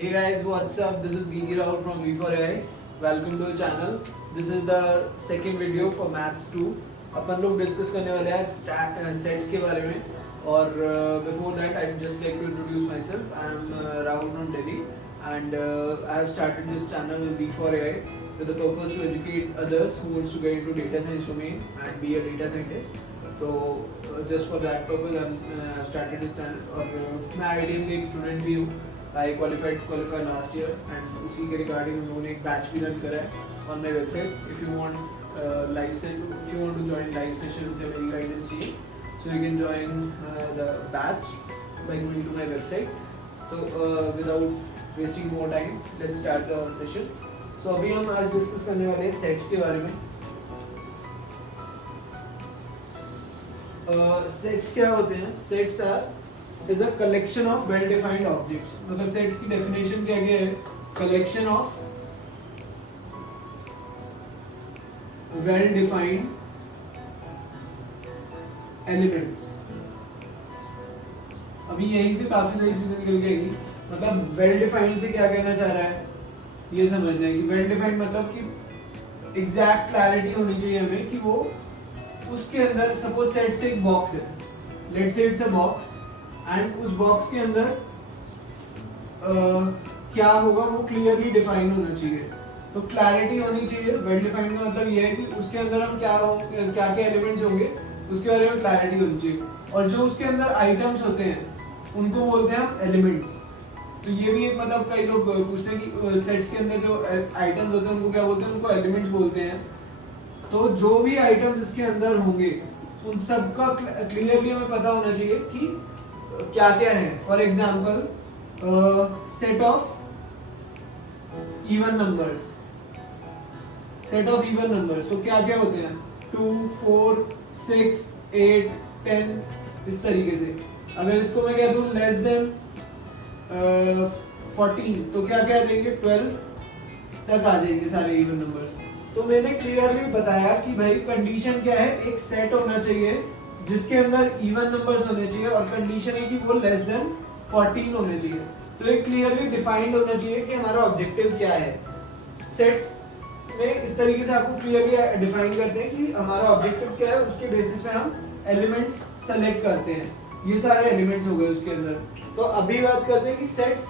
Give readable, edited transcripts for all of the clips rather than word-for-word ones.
Hey guys, what's up? This is Geeky Rahul from V4AI. Welcome to the channel. This is the second video for Maths 2. अपन लोग discuss करने वाले हैं sets के बारे में और before that I just like to introduce myself I am Rahul from Delhi and I have started this channel V4AI with the purpose to educate others who wants to get into data science domain and be a data scientist. So just for that purpose I have started this channel और मैं IITM का एक student भी हूँ. आई qualify last year and उसी के regarding हम लोगों ने एक बैच भी रन करा है on my website. If you want to join live sessions या मेरी गाइडेंस चाहिए so you can join the batch by going to my website. So without wasting more time let's start the session. So अभी हम आज discuss करने वाले हैं sets के बारे में. सेट्स क्या होते हैं? Sets are is a collection of well defined objects. मतलब सेट्स की डेफिनेशन क्या है? Collection of well defined elements. अभी यहीं से काफी सारी चीजें निकल के आएगी. मतलब well defined से क्या कहना चाह रहा है ये समझना है कि well defined मतलब कि एग्जैक्ट क्लैरिटी होनी चाहिए हमें कि वो उसके अंदर सपोज सेट से एक बॉक्स है, let's say it's a box and उस बॉक्स के अंदर क्या होगा वो क्लियरली डिफाइन होना चाहिए. तो क्लैरिटी होनी चाहिए. वेल डिफाइंड का मतलब ये है कि उसके अंदर हम क्या क्या एलिमेंट्स होंगे उसके बारे में क्लैरिटी होनी चाहिए. और जो उसके अंदर आइटम्स होते हैं उनको बोलते हैं हम एलिमेंट्स. तो ये भी एक मतलब कई लोग पूछते हैं कि सेट्स के अंदर जो आइटम्स होते हैं उनको क्या बोलते हैं? उनको एलिमेंट्स बोलते हैं. तो जो भी आइटम्स इसके अंदर होंगे उन सब का क्लियरली हमें पता होना चाहिए कि क्या क्या है. For example set of even numbers. Set of even numbers तो क्या क्या होते हैं? 2, 4, 6, 8, 10 इस तरीके से. अगर इसको मैं कह दूं लेस देन 14 तो क्या क्या देंगे? 12 तक आ जाएंगे सारे इवन नंबर्स. तो मैंने क्लियरली बताया कि भाई कंडीशन क्या है? एक सेट होना चाहिए जिसके अंदर इवन नंबर्स होने चाहिए और कंडीशन है कि वो लेस देन 14 होने चाहिए. तो एक क्लियरली डिफाइंड होना चाहिए कि हमारा ऑब्जेक्टिव क्या है. सेट्स में इस तरीके से आपको क्लियरली डिफाइन करते हैं कि हमारा ऑब्जेक्टिव क्या है. उसके बेसिस पे हम एलिमेंट्स सेलेक्ट करते हैं. ये सारे एलिमेंट्स हो गए उसके अंदर. तो अभी बात करते हैं कि सेट्स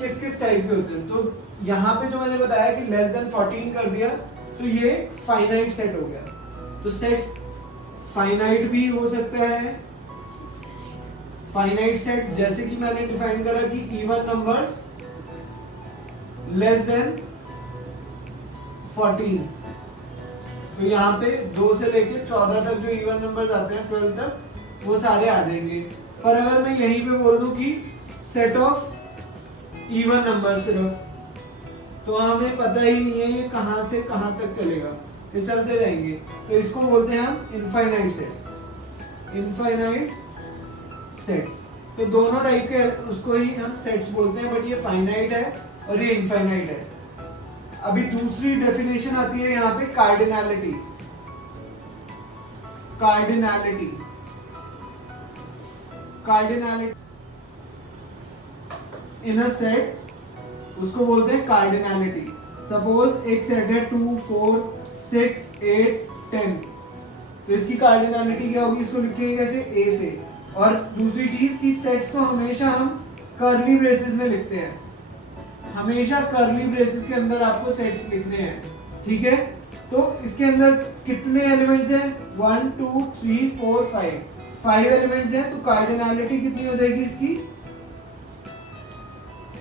किस किस टाइप के होते हैं. तो यहाँ पे जो मैंने बताया कि लेस देन 14 कर दिया तो ये फाइनाइट सेट हो गया. तो सेट्स फाइनाइट भी हो सकता है. फाइनाइट सेट जैसे कि मैंने डिफाइन करा कि इवन नंबर्स लेस देन 14. तो यहाँ पे 2 से लेके 14 तक जो इवन नंबर्स आते हैं 12 तक वो सारे आ जाएंगे. पर अगर मैं यहीं पे बोल दूं कि सेट ऑफ इवन नंबर सिर्फ तो हमें पता ही नहीं है ये कहां से कहां तक चलेगा. ये चलते रहेंगे. तो इसको बोलते हैं हम इनफाइनाइट सेट्स. इनफाइनाइट सेट्स तो दोनों टाइप के उसको ही हम सेट्स बोलते हैं. बट ये फाइनाइट है और ये इनफाइनाइट है. अभी दूसरी डेफिनेशन आती है यहाँ पे cardinality. Cardinality cardinality in a set उसको बोलते हैं कार्डिनैलिटी. सपोज एक सेट है 2, 4, 6, 8, 10. तो इसकी कार्डिनैलिटी क्या होगी? इसको लिखेंगे कैसे? ए से. और दूसरी चीज कि सेट्स को हमेशा हम कर्ली ब्रेसेस में लिखते हैं. हमेशा कर्ली ब्रेसेस के अंदर आपको सेट्स लिखने हैं. ठीक है. तो इसके अंदर कितने एलिमेंट्स हैं? 1, 2, 3, 4, 5 एलिमेंट्स हैं. तो कार्डिनैलिटी कितनी हो जाएगी इसकी?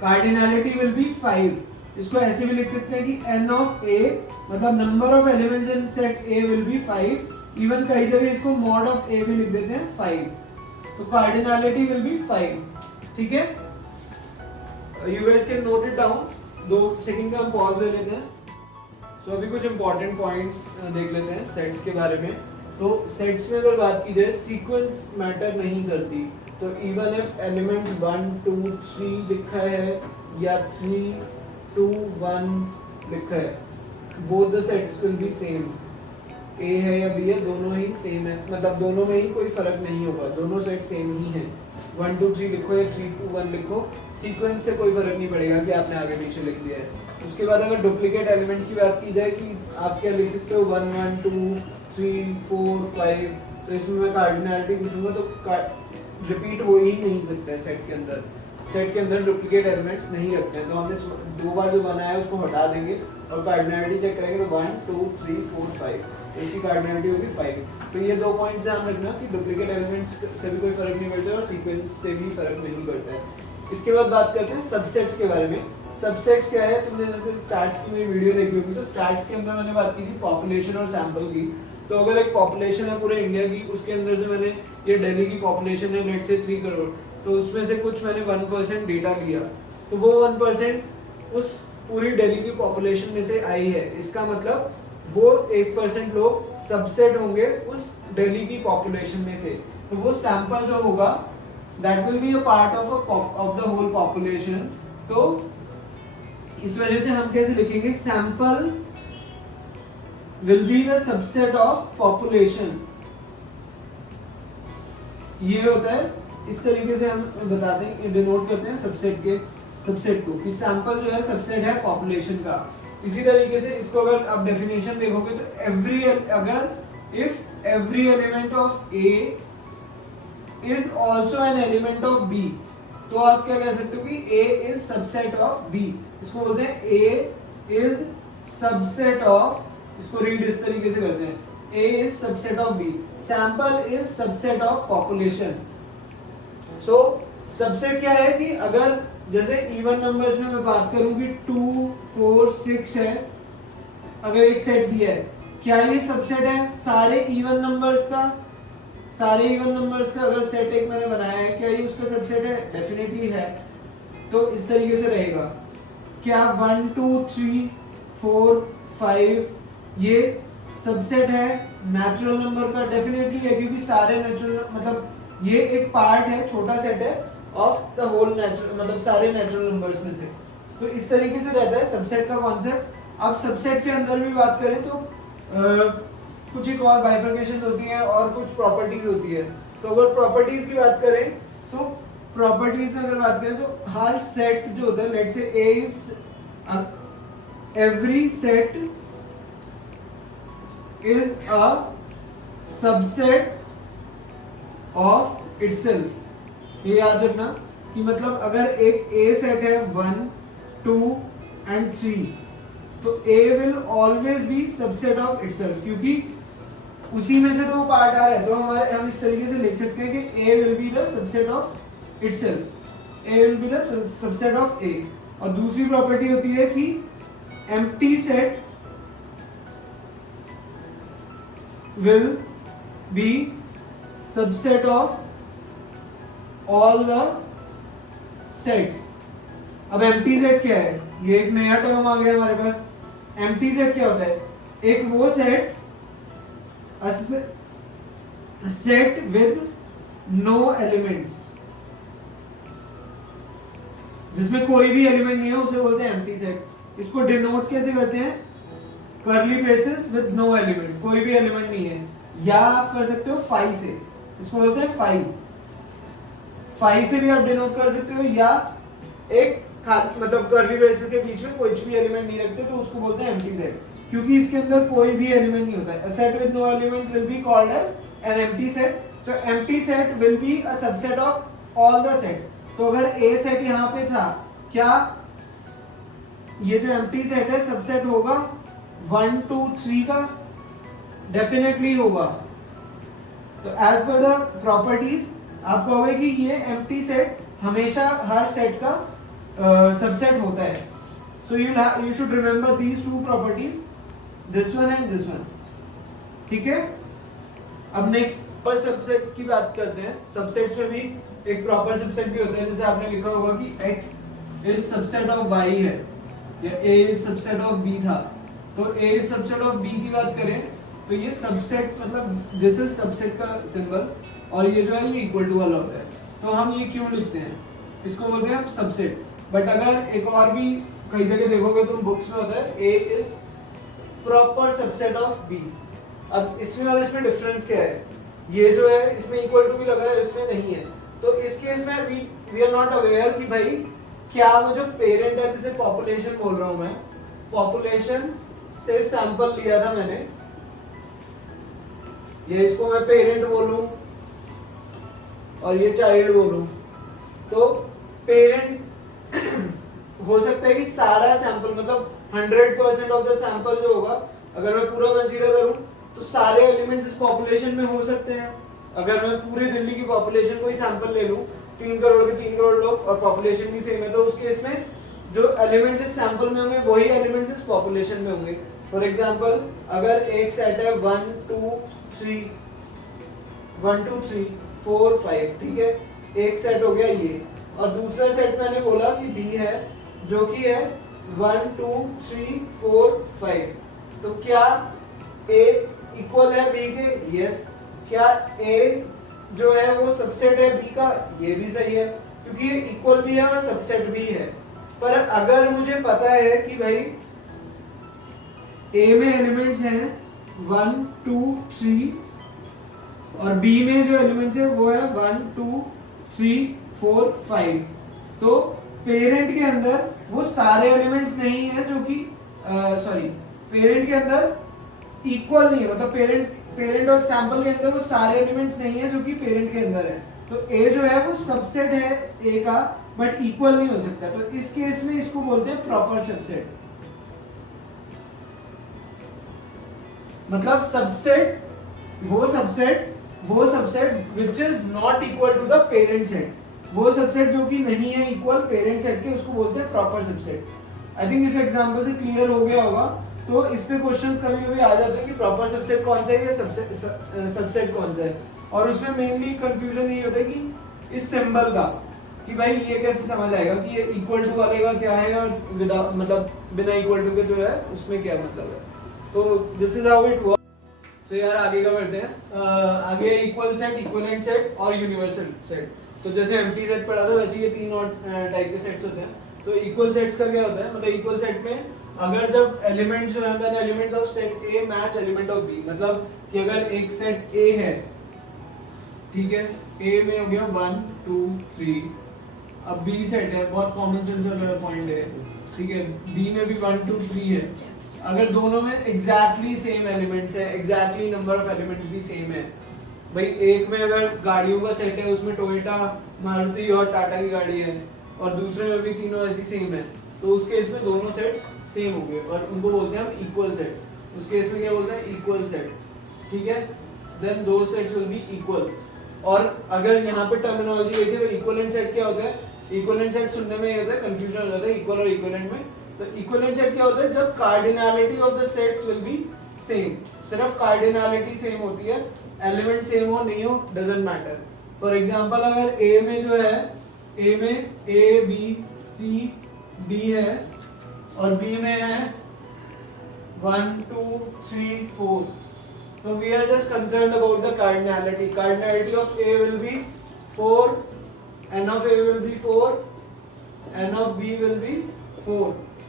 Cardinality will be 5. इसको ऐसे भी लिख सकते हैं कि n ऑफ a मतलब number of elements in set a will be 5. Even कई जगह इसको मॉड ऑफ a भी लिख देते हैं 5. तो कार्डिनैलिटी विल बी 5. ठीक है. You guys can note it down. 2 second का हम पॉज ले लेते हैं. सो अभी कुछ इंपॉर्टेंट पॉइंट्स देख लेते हैं सेट्स के बारे में. तो सेट्स में अगर बात की जाए सीक्वेंस मैटर नहीं करती. तो इवन इफ एलिमेंट्स 1, 2, 3 लिखा है या 3, 2, 1 लिखा है both the sets will be same. A है या बी है दोनों ही सेम है. मतलब दोनों में ही कोई फर्क नहीं होगा. दोनों सेट सेम ही है. 1 2 3 लिखो या 3 2 1 लिखो, सीक्वेंस से कोई फर्क नहीं पड़ेगा कि आपने आगे पीछे लिख दिया है। उसके बाद अगर डुप्लीकेट एलिमेंट्स की बात की जाए कि आप क्या लिख सकते हो 1 1 2 3 4 5, तो इसमें मैं कार्डिनैलिटी पूछूंगा तो रिपीट हो ही नहीं सकता है सेट के अंदर। सेट के अंदर डुप्लीकेट एलिमेंट्स नहीं रखते हैं, तो हम इस 2 बार जो बनाया है उसको हटा देंगे और कार्डिनैलिटी चेक करेंगे तो 1 2 3 4 5, इसकी कार्डिनैलिटी होगी 5। तो ये 2 पॉइंट ध्यान रखना कि डुप्लीकेट एलिमेंट्स से भी कोई फर्क नहीं पड़ता और सीक्वेंस से भी फर्क नहीं पड़ता है। इसके बाद बात करते हैं सबसेट्स के बारे में। सबसेट्स क्या है, तुमने जैसे स्टार्ट्स की मेरी वीडियो देखी होगी, तो स्टार्ट्स के अंदर मैंने बात की थी पॉपुलेशन और सैंपल की। तो अगर एक पॉपुलेशन है पूरे इंडिया की, उसके अंदर से मैंने ये दिल्ली की पॉपुलेशन है लेट्स से 3 करोड़, तो उसमें से कुछ मैंने 1% डेटा लिया, तो वो 1% उस पूरी दिल्ली की पॉपुलेशन में से आई है। इसका मतलब वो 1% लोग सबसेट होंगे उस दिल्ली की पॉपुलेशन में से, तो वो सैंपल जो होगा that will be a part of the whole population. तो इस वजह से हम कैसे लिखेंगे, sample will be the subset of population. ये होता है, इस तरीके से हम बताते हैं, डिनोट करते हैं सबसेट को कि सैंपल जो है सबसेट है पॉपुलेशन का। इसी तरीके से इसको अगर आप डेफिनेशन देखोगे तो if every element of A is also an element of B, तो आप क्या कह सकते हो कि A is subset of B. इसको बोलते हैं ए इज सबसेट ऑफ, इसको रीड इस तरीके से करते हैं, A is subset of B, sample is subset of population. So subset क्या है कि अगर जैसे इवन नंबर्स में मैं बात करूं कि 2 4 6 है, अगर एक सेट दिया है, क्या ये सबसेट है सारे इवन नंबर्स का? सारे इवन नंबर्स का अगर सेट एक मैंने बनाया है, क्या ये उसका सबसेट है? डेफिनेटली है। तो इस तरीके से रहेगा, क्या 1 2 3 4 5 ये सबसेट है नेचुरल नंबर का? डेफिनेटली है, क्योंकि सारे नेचुरल मतलब ये एक पार्ट है, छोटा सेट है ऑफ द होल नेचुरल, मतलब सारे नेचुरल नंबर्स में से। तो इस तरीके से रहता है सबसेट का कॉन्सेप्ट। अब सबसेट के अंदर भी बात करें तो कुछ एक और बाइफर्केशन होती है और कुछ प्रॉपर्टीज होती है। तो अगर प्रॉपर्टीज की बात करें तो प्रॉपर्टीज में अगर बात करें तो हर सेट जो होता है, let's say A is every set is a subset of itself. ये याद रखना कि मतलब अगर एक ए सेट है 1 2 एंड 3, तो A will always be subset of itself, क्योंकि उसी में से तो वो पार्ट आ रहा है। तो हम इस तरीके से लिख सकते हैं कि A will be the subset of itself, A will be the subset of A. और दूसरी प्रॉपर्टी होती है कि empty set will be subset of all the sets. अब एम्प्टी सेट क्या है, ये एक नया टर्म आ गया हमारे पास। एम्प्टी सेट क्या होता है, एक वो set set with no elements, जिसमें कोई भी एलिमेंट नहीं है, उसे बोलते हैं एम्प्टी सेट। इसको डिनोट कैसे करते हैं, curly braces with no element, कोई भी एलिमेंट नहीं है, या आप कर सकते हो फाई से, इसको बोलते हैं फाई। फाई से भी आप डिनोट कर सकते हो, या एक मतलब कर्ली ब्रेसेस के बीच में कोई भी एलिमेंट नहीं रखते तो उसको बोलते हैं एम्प्टी सेट, क्योंकि इसके अंदर कोई भी एलिमेंट नहीं होता है। A set with no element will be called as an empty set. तो empty set will be a subset of all the sets. तो अगर A सेट यहाँ पे था, क्या ये जो empty set है सबसेट होगा 1 2 3 का? डेफिनेटली होगा। तो as per the properties आप कहोगे कि ये empty set हमेशा हर सेट का सबसेट होता है। So you should remember these two properties, this one and this one, ठीक है। अब नेक्स्ट पर सबसेट की बात करते हैं। सबसेट्स में भी एक प्रॉपर सबसेट भी होता है, जैसे आपने लिखा होगा कि x is subset of y है, या a is subset of b था। तो a is subset of b की बात करें तो ये सबसेट मतलब दिस इज सबसेट का सिंबल, और ये जो है ये इक्वल टू वाला होता है। तो हम ये क्यों लिखते हैं, इसको बोलते हैं सबसेट। बट अगर एक और भी कई जगह देखोगे तो बुक्स में होता है a is proper subset of b। अब इसमें और इसमें डिफरेंस क्या है, ये जो है इसमें इक्वल टू भी लगा है, इसमें नहीं है। तो इस केस में वी आर नॉट अवेयर कि भाई क्या वो जो पेरेंट है, जिसे पॉपुलेशन बोल रहा हूं मैं, पॉपुलेशन से सैंपल लिया था मैंने, ये इसको मैं पेरेंट बोलूं और ये चाइल्ड बोलूं, तो पेरेंट हो सकता है कि सारा सैंपल मतलब 100% ऑफ द सैंपल जो होगा, अगर मैं पूरा कंसीडर करूं तो सारे एलिमेंट्स इस पॉपुलेशन में हो सकते हैं। अगर मैं पूरी दिल्ली की पॉपुलेशन को ही सैंपल ले लूं, 3 करोड़ के 3 करोड़ लोग और पॉपुलेशन भी सेम है, तो उस केस में जो एलिमेंट्स इस सैंपल में होंगे वही एलिमेंट्स इस पॉपुलेशन में होंगे। फॉर एग्जांपल अगर एक सेट है 1 2 3 4 5, ठीक है, एक सेट हो गया ये, और दूसरा सेट मैंने बोला कि बी है जो कि है 1 2 3 4 5, तो क्या ए इक्वल है बी के? यस। क्या ए जो है वो सबसेट है बी का? ये भी सही है, क्योंकि ये इक्वल भी है और सबसेट भी है। पर अगर मुझे पता है कि भाई ए में एलिमेंट्स हैं 1 2 3 और बी में जो एलिमेंट्स है वो है 1 2 3 4 5, तो पेरेंट के अंदर वो सारे एलिमेंट्स नहीं है जो कि पेरेंट के अंदर इक्वल नहीं है, मतलब पेरेंट और सैंपल के अंदर वो सारे एलिमेंट्स नहीं है जो कि पेरेंट के अंदर है, तो ए जो है वो सबसेट है ए का, बट इक्वल नहीं हो सकता। तो इस केस में इसको बोलते हैं प्रॉपर सबसेट। मतलब वो subset which is not equal to the parent set, वो सबसेट जो कि नहीं है इक्वल पेरेंट सेट के, उसको बोलते हैं प्रॉपर सबसेट। आई थिंक इस एग्जांपल से क्लियर हो गया होगा। तो इस पे क्वेश्चंस कभी-कभी आ जाते हैं कि प्रॉपर सबसेट कौन सा है या सबसेट कौन सा है, और उसमें मेनली कंफ्यूजन ये होता है कि इस सिंबल का, कि भाई ये कैसे समझ आएगा कि ये इक्वल टू वाले का क्या है और विदाउट मतलब बिना इक्वल टू के जो है उसमें क्या मतलब है। तो this is how it work. So यार आगे का बढ़ते हैं। आगे इक्वल सेट, इक्विवेलेंट सेट और यूनिवर्सल सेट। तो जैसे एम्प्टी सेट पढ़ा था वैसे ये 3 और टाइप के सेट्स होते हैं। तो इक्वल सेट्स का क्या होता है, मतलब इक्वल सेट में अगर जब एलिमेंट्स जो है मैंने elements of set A match element of B, मतलब कि अगर एक सेट ए है, ठीक है, ए में हो गया 1 2 3, अब बी सेट है, बहुत कॉमन सेंस वाला पॉइंट है, ठीक है, बी में भी 1 2 3 है, अगर दोनों में एग्जैक्टली सेम एलिमेंट्स है, एग्जैक्टली नंबर ऑफ एलिमेंट्स भी सेम है, भाई एक में अगर गाड़ियों का सेट है उसमें टोयोटा, मारुति और टाटा की गाड़ी है, और दूसरे में भी तीनों ऐसी सेम है, तो उस केस में दोनों सेट्स सेम होंगे और उनको बोलते हैं हम इक्वल सेट। उस केस में क्या बोलते हैं, इक्वल सेट्स, ठीक है, देन दो सेट्स विल बी इक्वल। और अगर यहाँ पे टर्मिनोलॉजी देखें तो इक्विवेलेंट सेट क्या होता है, इक्विवेलेंट सेट सुनने में ये होता है कंफ्यूजन हो जाता है इक्वल और इक्विवेलेंट में। तो इक्विवेलेंट सेट क्या होता है, जब cardinality of the sets will be same, सिर्फ कार्डिनैलिटी सेम होती है, एलिमेंट सेम हो नहीं हो डजंट मैटर। फॉर एग्जांपल अगर ए में जो है, ए में ए बी सी डी है और बी में है 1 2 3 4, so we are just concerned about the cardinality of A will be 4, n of A will be 4, n of B will be 4,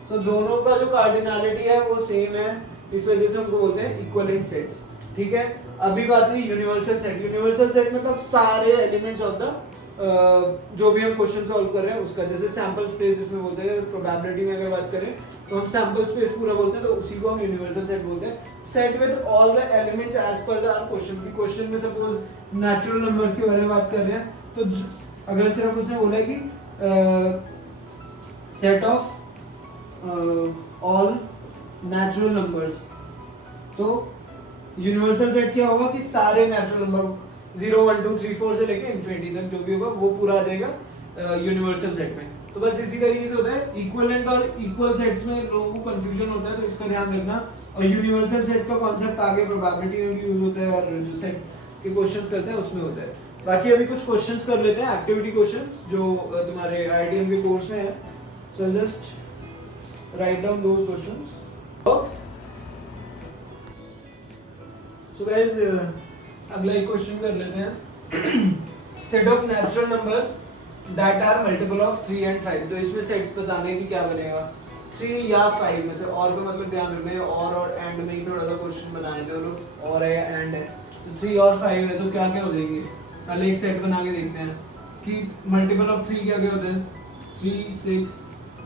so दोनों का जो कार्डिनैलिटी है वो सेम है, इस वजह से उनको बोलते हैं इक्विवेलेंट सेट्स, ठीक है। अभी बात हुई यूनिवर्सल सेट। यूनिवर्सल सेट मतलब सारे एलिमेंट्स ऑफ द जो भी हम क्वेश्चन सॉल्व कर रहे हैं उसका, जैसे सैंपल स्पेस जिसमें बोलते हैं, प्रोबेबिलिटी में अगर बात करें तो हम सैंपल स्पेस पूरा बोलते हैं, तो उसी को हम यूनिवर्सल सेट बोलते हैं। Set with all the elements as per the question. की क्वेश्चन में सपोज नेचुरल नंबर्स के बारे में बात कर रहे हैं, तो अगर सिर्फ उसने बोला है कि set of all natural numbers, तो यूनिवर्सल सेट क्या होगा कि सारे नेचुरल नंबर 0 1 2 3 4 से लेके इंफिनिटी तक जो भी होगा वो पूरा आ जाएगा यूनिवर्सल सेट में। तो बस इसी तरीके से होता है। इक्विवेलेंट और इक्वल सेट्स में लोगों को कंफ्यूजन होता है, तो इसका ध्यान रखना। और यूनिवर्सल सेट का कॉन्सेप्ट आगे प्रोबेबिलिटी में भी यूज होता है और जो सेट के क्वेश्चंस करते हैं उसमें होता है। बाकी अभी कुछ क्वेश्चंस कर लेते हैं, एक्टिविटी क्वेश्चंस जो तुम्हारे आईटीएम के कोर्स में है। So just write down those questions. So guys अगला एक क्वेश्चन कर लेते हैं। Set of natural numbers that are multiple of 3 and 5। तो इसमें सेट बताने की क्या बनेगा, 3 या 5 में से। और का मतलब ध्यान रखना है, और एंड में ही थोड़ा सा क्वेश्चन बनाए थे लोग, और है या एंड है, तो 3 और 5 है, तो क्या क्या हो जाएंगे। पहले एक सेट बना के देखते हैं। कि मल्टीपल ऑफ 3 क्या क्या होते हैं, 3, 6,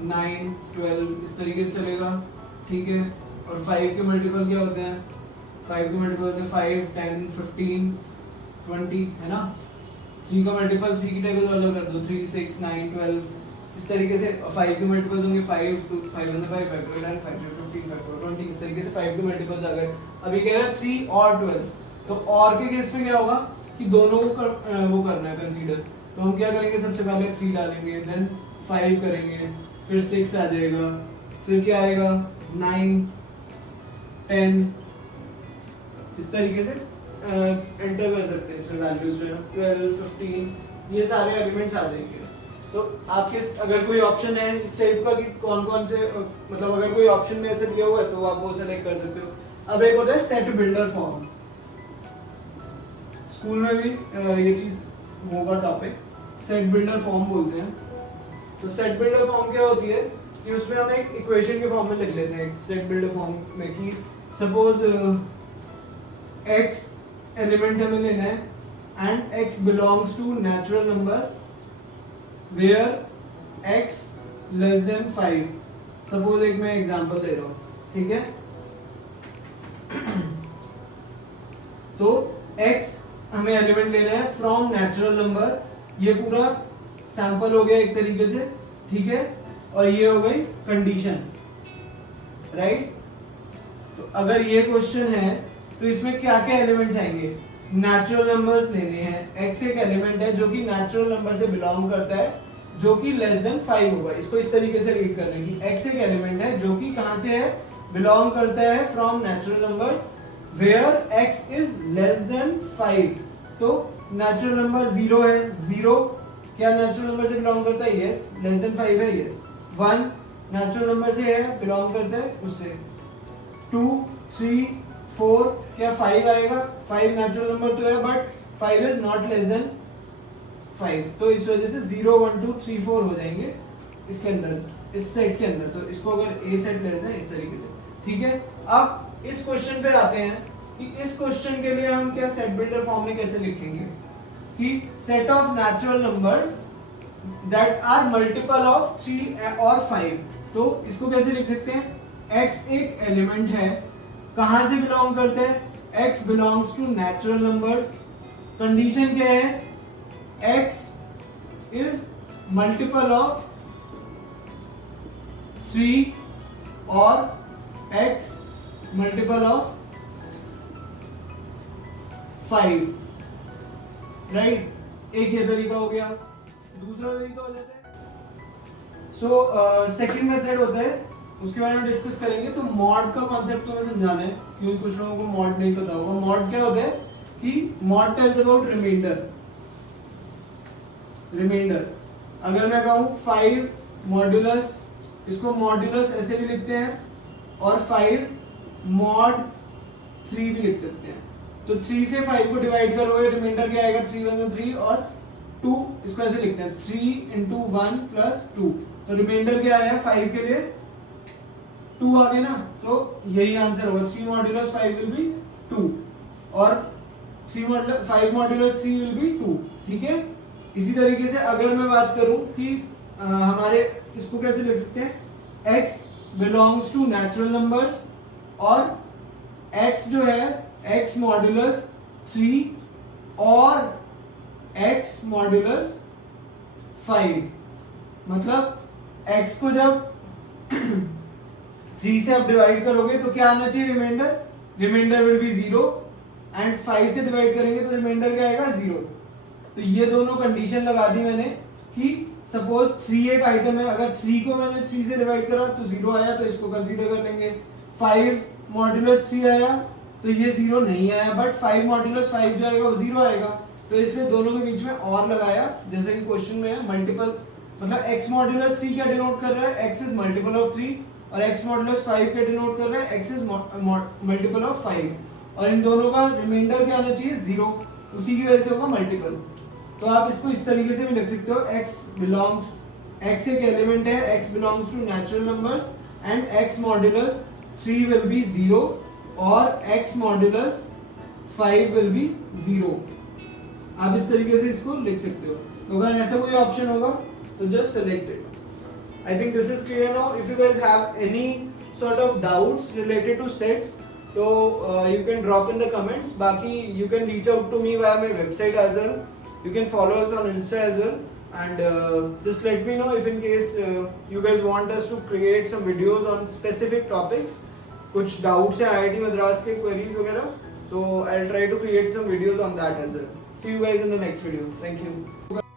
9, 12 इस तरीके से चलेगा, ठीक है। और 5 के मल्टीपल क्या होते हैं, 5 के मल्टीपल होते हैं 5, 10, 15, 20 है ना। 3 का मल्टीपल 3 की टेबल अलग कर दो, 3, 6, 9, 12 इस तरीके से। 5 के मल्टीपल होंगे 5, 2, 5 1 5, 5 2 10, 5 3 15, 5 4 20 इस तरीके से 5 के मल्टीपल्स आ गए। अभी कह रहा है 3 और 12, तो और के केस में क्या होगा कि दोनों को वो करना है कंसीडर। तो हम क्या करेंगे, सबसे पहले 3 डालेंगे, देन 5 करेंगे, फिर 6 आ जाएगा, फिर क्या आएगा 9, 10 इस तरीके से एंटर कर सकते हैं इसमें वैल्यूज जो है 12, 15 ये सारे एलिमेंट्स आ जाएंगे। तो आपके अगर कोई ऑप्शन है इस टाइप का कि कौन कौन से मतलब अगर कोई ऑप्शन में ऐसे दिया हुआ है तो आप वो सेलेक्ट कर सकते हो। अब एक होता है सेट बिल्डर फॉर्म, स्कूल में भी ये चीज होगा टॉपिक, सेट बिल्डर फॉर्म बोलते हैं। तो सेट बिल्डर फॉर्म क्या होती है कि उसमें हम एक इक्वेशन के फॉर्म में लिख लेते हैं सेट बिल्डर फॉर्म में कि सपोज x एलिमेंट हमें लेना है and x belongs to natural number where x less than 5। Suppose एक मैं एग्जांपल दे रहा हूँ, ठीक है। तो x हमें एलिमेंट लेना है फ्रॉम नेचुरल नंबर, ये पूरा सैंपल हो गया एक तरीके से, ठीक है। और ये हो गई कंडीशन, राइट। तो अगर ये क्वेश्चन है तो इसमें क्या क्या एलिमेंट्स आएंगे, नेचुरल नंबर्स लेने हैं। x एक एलिमेंट है जो कि नेचुरल नंबर से बिलोंग करता है जो कि लेस देन 5 होगा। इसको इस तरीके से रीड करना है कि x एक एलिमेंट है जो कि कहां से है, बिलोंग करता है from natural numbers where x is less than 5। तो नेचुरल नंबर 0 है, 0 क्या नेचुरल नंबर से बिलोंग करता है, यस। लेस देन 5 है, यस। 1 नेचुरल नंबर से है, बिलोंग करता है उससे। 2, 3, 4 क्या 5 आएगा, 5 नेचुरल नंबर तो है but 5 is not less than 5, तो इस वजह से 0, 1, 2, 3, 4 हो जाएंगे इसके अंदर, इस सेट के अंदर। तो इसको अगर ए सेट लेते हैं इस तरीके से, ठीक है। अब इस क्वेश्चन पे आते हैं कि इस क्वेश्चन के लिए हम क्या सेट बिल्डर फॉर्म में कैसे लिखेंगे कि set of natural numbers that are multiple of 3 और 5। तो इसको कैसे लिख सकते हैं, x एक एलिमेंट है, कहां से बिलोंग करते हैं, x belongs to natural numbers. Condition क्या है, x इज मल्टीपल ऑफ 3 और x मल्टीपल ऑफ 5, राइट। एक ये तरीका हो गया। दूसरा तरीका हो जाता है सेकंड मेथड होता है, उसके बारे में डिस्कस करेंगे। तो मॉड का कॉन्सेप्ट तुम्हें समझाना है क्योंकि कुछ लोगों को मॉड नहीं पता होगा। मॉड क्या होता है कि मॉड टेल्स अबाउट रिमाइंडर। अगर मैं कहूं 5 मॉड्यूलस, इसको मॉड्यूलस ऐसे भी लिखते हैं, और 5 मॉड 3 भी लिख सकते हैं। तो 3 से 5 को डिवाइड करोगे, रिमाइंडर क्या आएगा, 3 1 3, और 2 इसको ऐसे लिखते हैं 3 into 1 plus 2। तो रिमाइंडर क्या आया 5 के लिए, 2 आ गया ना। तो यही आंसर होगा, 3 मॉड्यूलस 5 विल बी 2 और 5 मॉड्यूलस 3 विल बी 2, ठीक है। इसी तरीके से अगर मैं बात करूं कि हमारे इसको कैसे लिख सकते हैं, x belongs to natural numbers और x जो है x मॉड्यूलस 3 और x मॉड्यूलस 5। मतलब x को जब 3 से आप डिवाइड करोगे तो क्या आना चाहिए, रिमाइंडर विल बी 0, एंड 5 से डिवाइड करेंगे तो रिमाइंडर क्या आएगा 0। तो ये दोनों कंडीशन लगा दी मैंने कि सपोज 3 एक आइटम है, अगर 3 को मैंने 3 से डिवाइड करा तो 0 आया, तो इसको कंसीडर कर लेंगे। 5 मॉड्यूलस 3 आया तो ये 0 नहीं आया, बट 5 मॉड्यूलस 5 जो आएगा वो 0 आएगा। तो इसलिए दोनों के बीच में और लगाया, जैसे कि क्वेश्चन में है मल्टीपल्स। मतलब x मॉड्यूलस 3 क्या डिनोट कर रहा है, x इज मल्टीपल ऑफ 3, और x मॉड्यूलस 5 क्या डिनोट कर रहा है, x इज मल्टीपल ऑफ 5। और इन दोनों का रिमाइंडर क्या आना चाहिए, 0, उसी की वजह से होगा मल्टीपल। तो आप इसको इस तरीके से भी लिख सकते हो, x एक एलिमेंट है, x belongs to natural numbers and x modulus 3 will be 0 और x मॉड्यूलस 5 विल बी 0। आप इस तरीके से इसको लिख सकते हो। अगर ऐसा कोई ऑप्शन होगा तो just select it. I think this is clear now. If you guys have any sort of doubts related to sets, so you can drop in the comments. Baki, you can reach out to me via my website as well. You can follow us on Insta as well, and just let me know if in case you guys want us to create some videos on specific topics. कुछ doubts हैं IIT Madras के queries वगैरह, तो I'll try to create some videos on that as well. See you guys in the next video. Thank you.